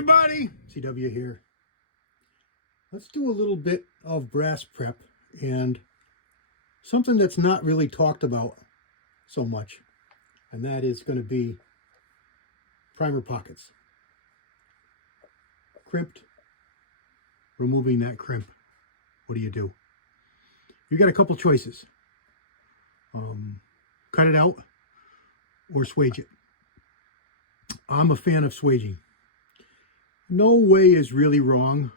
everybody, CW here. Let's do a little bit of brass prep and something that's not really talked about so much, and that is going to be primer pockets. Crimped, removing that crimp. What do? You got a couple choices. Cut it out or swage it. I'm a fan of swaging. No way is really wrong.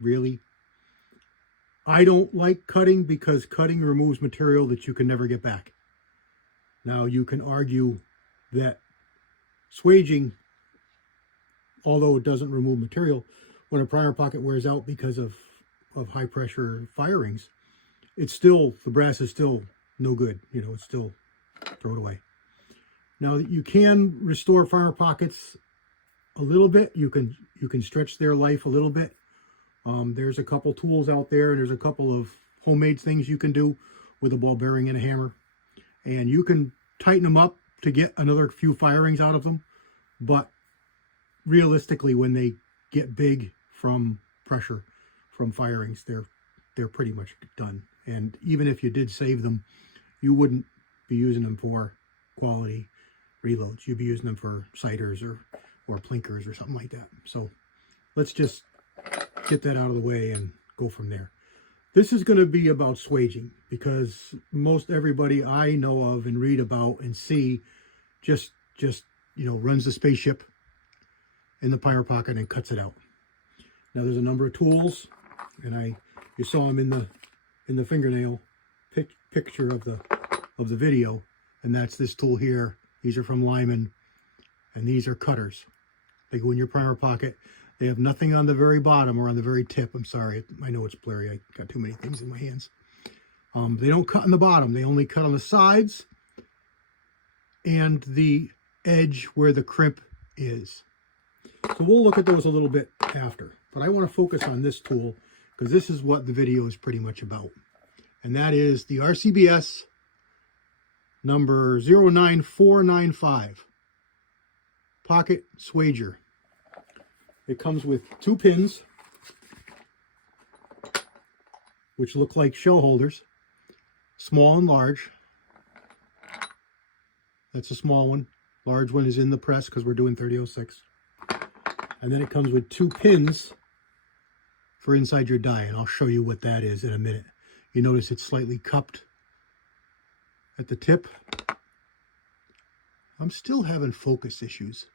Really. I don't like cutting because cutting removes material that you can never get back. Now you can argue that swaging, although it doesn't remove material, when a primer pocket wears out because of high pressure firings, it's still, the brass is still no good. You know, it's still, throw it away. Now you can restore primer pockets a little bit. You can stretch their life a little bit. There's a couple tools out there, and there's a couple of homemade things you can do with a ball bearing and a hammer, and you can tighten them up to get another few firings out of them. But realistically, when they get big from pressure, from firings, they're pretty much done. And even if you did save them, you wouldn't be using them for quality reloads. You'd be using them for sighters or plinkers or something like that. So let's just get that out of the way and go from there. This is going to be about swaging because most everybody I know of and read about and see just runs the spaceship in the primer pocket and cuts it out. Now there's a number of tools, and you saw them in the fingernail picture of the video, and that's this tool here. These are from Lyman, and these are cutters. They go in your primer pocket. They have nothing on the very bottom or on the very tip. I'm sorry, I know it's blurry. I got too many things in my hands. They don't cut on the bottom. They only cut on the sides and the edge where the crimp is. So we'll look at those a little bit after. But I want to focus on this tool because this is what the video is pretty much about. And that is the RCBS number 09495 pocket swager. It comes with two pins, which look like shell holders, small and large. That's a small one. Large one is in the press because we're doing 3006. And then it comes with two pins for inside your die, and I'll show you what that is in a minute. You notice it's slightly cupped at the tip. I'm still having focus issues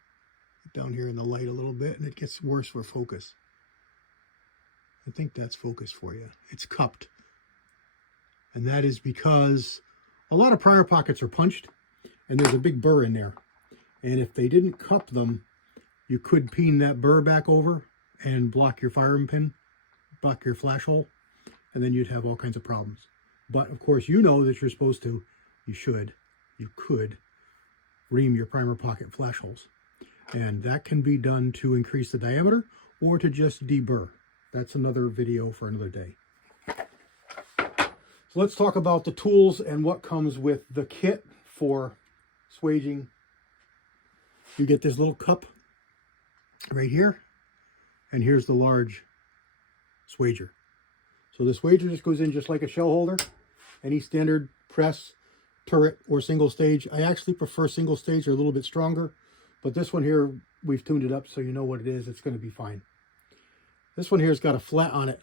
down here in the light a little bit, and it gets worse for focus. I think that's focus for you. It's cupped. And that is because a lot of primer pockets are punched, and there's a big burr in there. And if they didn't cup them, you could peen that burr back over and block your firing pin, block your flash hole, and then you'd have all kinds of problems. But of course, you know that you're supposed to, you could ream your primer pocket flash holes. And that can be done to increase the diameter or to just deburr. That's another video for another day. So let's talk about the tools and what comes with the kit for swaging. You get this little cup right here, and here's the large swager. So the swager just goes in just like a shell holder. Any standard press, turret, or single stage. I actually prefer single stage. They're a little bit stronger. But this one here, we've tuned it up so you know what it is. It's going to be fine. This one here has got a flat on it.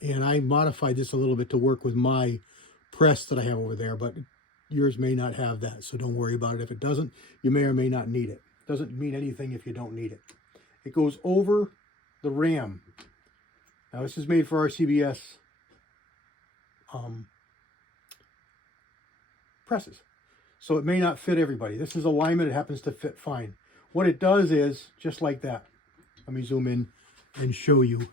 And I modified this a little bit to work with my press that I have over there. But yours may not have that. So don't worry about it. If it doesn't, you may or may not need it. Doesn't mean anything if you don't need it. It goes over the ram. Now this is made for RCBS presses. So it may not fit everybody. This is a Lyman. It happens to fit fine. What it does is, just like that. Let me zoom in and show you.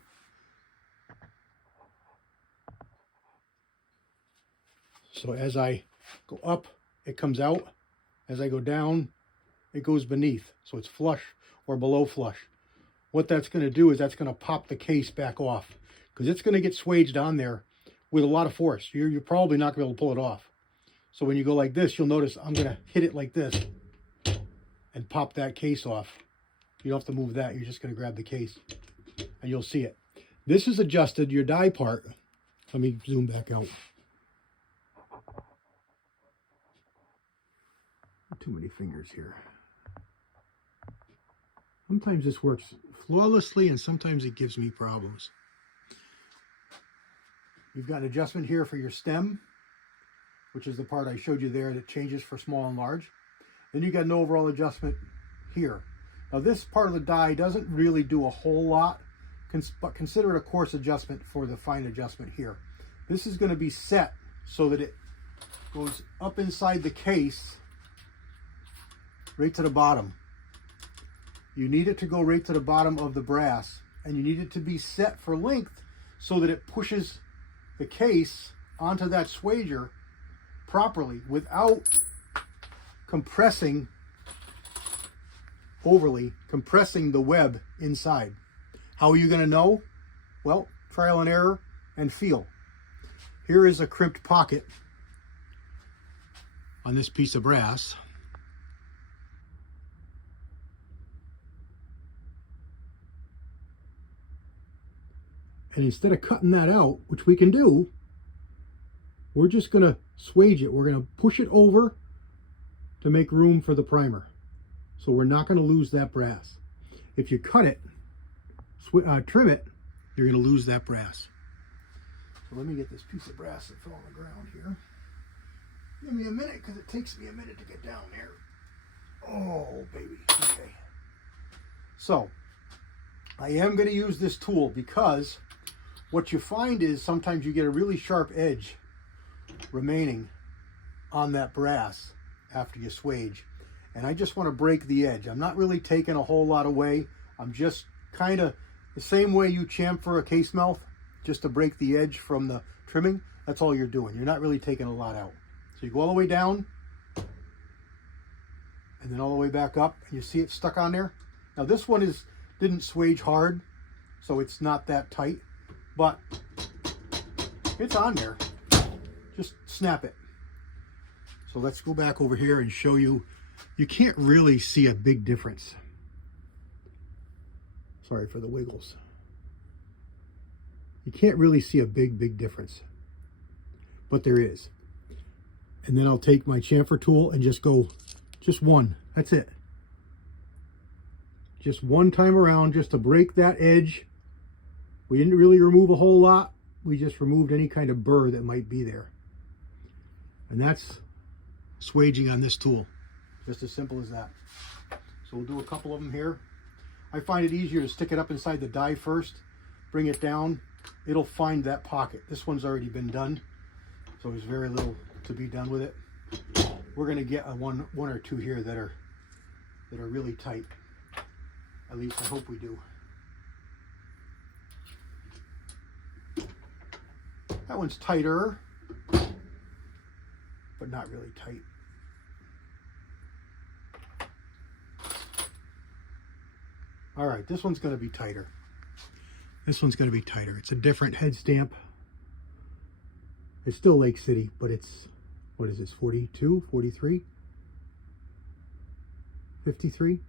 So as I go up, it comes out. As I go down, it goes beneath. So it's flush or below flush. What that's going to do is that's going to pop the case back off because it's going to get swaged on there with a lot of force. You're probably not going to be able to pull it off. So when you go like this, you'll notice I'm going to hit it like this and pop that case off. You don't have to move that. You're just going to grab the case and you'll see it. This is adjusted, your die part. Let me zoom back out. Too many fingers here. Sometimes this works flawlessly and sometimes it gives me problems. You've got an adjustment here for your stem, which is the part I showed you there that changes for small and large. Then you got an overall adjustment here. Now this part of the die doesn't really do a whole lot, but consider it a coarse adjustment for the fine adjustment here. This is going to be set so that it goes up inside the case right to the bottom. You need it to go right to the bottom of the brass, and you need it to be set for length so that it pushes the case onto that swager properly without overly compressing the web inside. How are you going to know? Well, trial and error and feel. Here is a crimped pocket on this piece of brass. And instead of cutting that out, which we can do, we're just going to swage it. We're going to push it over to make room for the primer. So we're not going to lose that brass. If you cut it, trim it, you're going to lose that brass. So let me get this piece of brass that fell on the ground here. Give me a minute because it takes me a minute to get down there. Oh, baby. Okay. So I am going to use this tool because what you find is sometimes you get a really sharp edge remaining on that brass after you swage. And I just want to break the edge. I'm not really taking a whole lot away. I'm just kind of the same way you chamfer a case mouth, just to break the edge from the trimming. That's all you're doing. You're not really taking a lot out. So you go all the way down and then all the way back up, and you see it stuck on there. Now this one didn't swage hard, so it's not that tight, but it's on there. Just snap it. So let's go back over here and show you. You can't really see a big difference. Sorry for the wiggles. You can't really see a big difference, but there is. And then I'll take my chamfer tool and just go, just one, that's it. Just one time around, just to break that edge. We didn't really remove a whole lot. We just removed any kind of burr that might be there. And that's swaging on this tool. Just as simple as that. So we'll do a couple of them here. I find it easier to stick it up inside the die first, bring it down. It'll find that pocket. This one's already been done, so there's very little to be done with it. We're going to get one or two here that are really tight. At least I hope we do. That one's tighter, but not really tight. All right, this one's going to be tighter. This one's going to be tighter. It's a different head stamp. It's still Lake City, but it's, what is this, 42, 43, 53?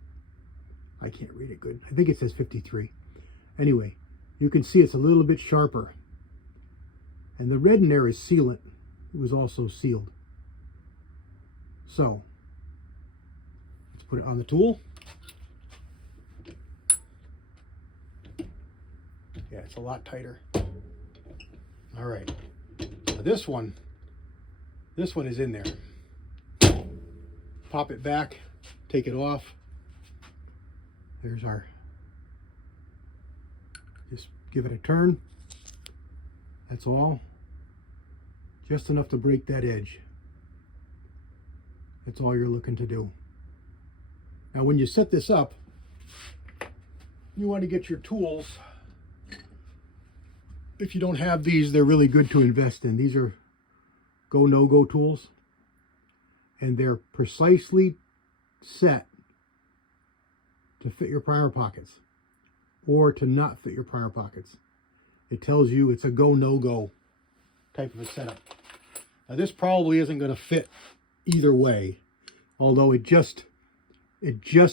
I can't read it good. I think it says 53. Anyway, you can see it's a little bit sharper. And the red in there is sealant. It was also sealed. So, let's put it on the tool. Yeah, it's a lot tighter. All right. Now this one is in there. Pop it back, take it off. There's our, just give it a turn. That's all. Just enough to break that edge. That's all you're looking to do. Now when you set this up, you want to get your tools. If you don't have these, they're really good to invest in. These are go, no-go tools. And they're precisely set to fit your primer pockets or to not fit your primer pockets. It tells you it's a go, no-go type of a setup. Now this probably isn't going to fit either way, although it just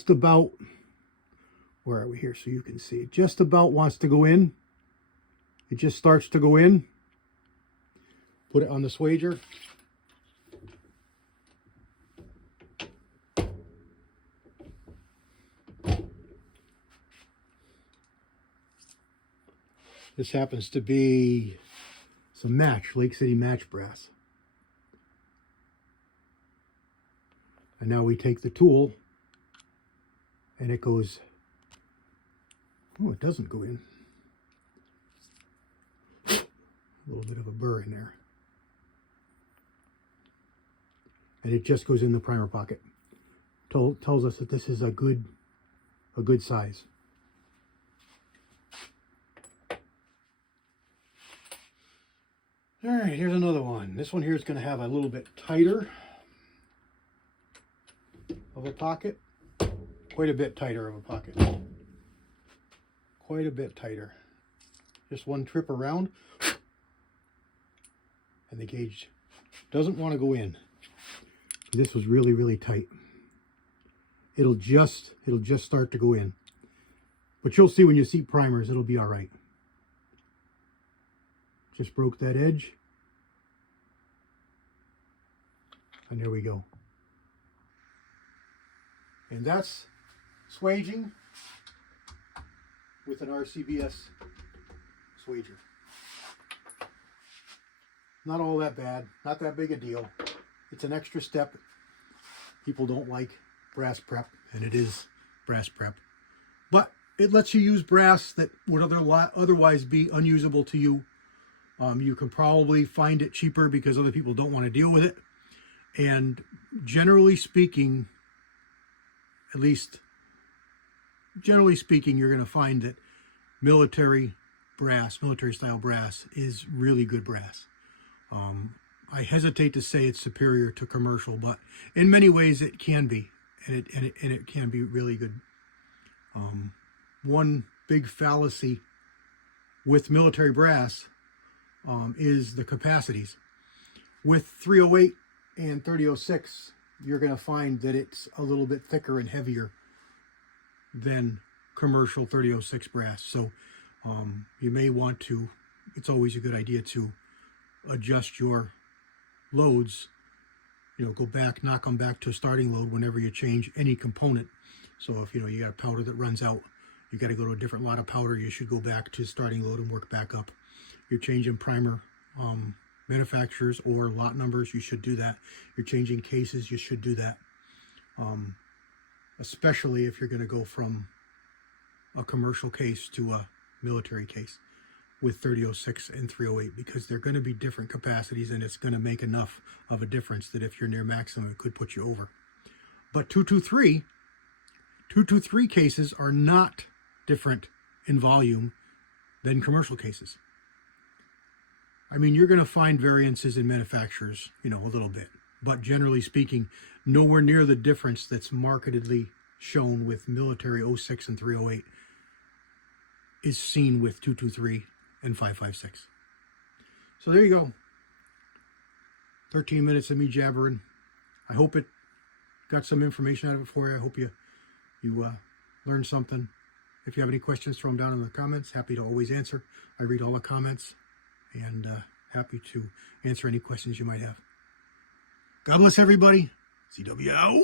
about Where are we here? So you can see it just about wants to go in. It just starts to go in. Put it on the swager. This happens to be some match, Lake City match brass. And now we take the tool and it goes, oh, it doesn't go in. A little bit of a burr in there. And it just goes in the primer pocket. Tells us that this is a good size. All right, here's another one. This one here is going to have a little bit tighter of a pocket. Quite a bit tighter of a pocket. Quite a bit tighter. Just one trip around and the gauge doesn't want to go in. This was really, really tight. It'll just start to go in. But you'll see when you see primers, it'll be all right. Just broke that edge. And there we go. And that's swaging with an RCBS swager. Not all that bad, not that big a deal. It's an extra step. People don't like brass prep, and it is brass prep. But it lets you use brass that would otherwise be unusable to you. You can probably find it cheaper because other people don't want to deal with it. And generally speaking, at least generally speaking, you're going to find that military style brass is really good brass. I hesitate to say it's superior to commercial, but in many ways it can be, and it can be really good. One big fallacy with military brass is the capacities. With 308 and 3006, you're going to find that it's a little bit thicker and heavier than commercial 3006 brass. So you may want to, it's always a good idea to adjust your loads, go back, knock them back to a starting load whenever you change any component. So if you got a powder that runs out, you got to go to a different lot of powder, you should go back to starting load and work back up. You're changing primer manufacturers or lot numbers, you should do that. You're changing cases, you should do that. Especially if you're going to go from a commercial case to a military case with 3006 and 308, because they're going to be different capacities, and it's going to make enough of a difference that if you're near maximum, it could put you over. But 223 cases are not different in volume than commercial cases. I mean, you're going to find variances in manufacturers, a little bit, but generally speaking, nowhere near the difference that's markedly shown with military 06 and 308 is seen with 223 and 556. So there you go. 13 minutes of me jabbering. I hope it got some information out of it for you. I hope you learned something. If you have any questions, throw them down in the comments. Happy to always answer. I read all the comments, and happy to answer any questions you might have. God bless everybody. CW out.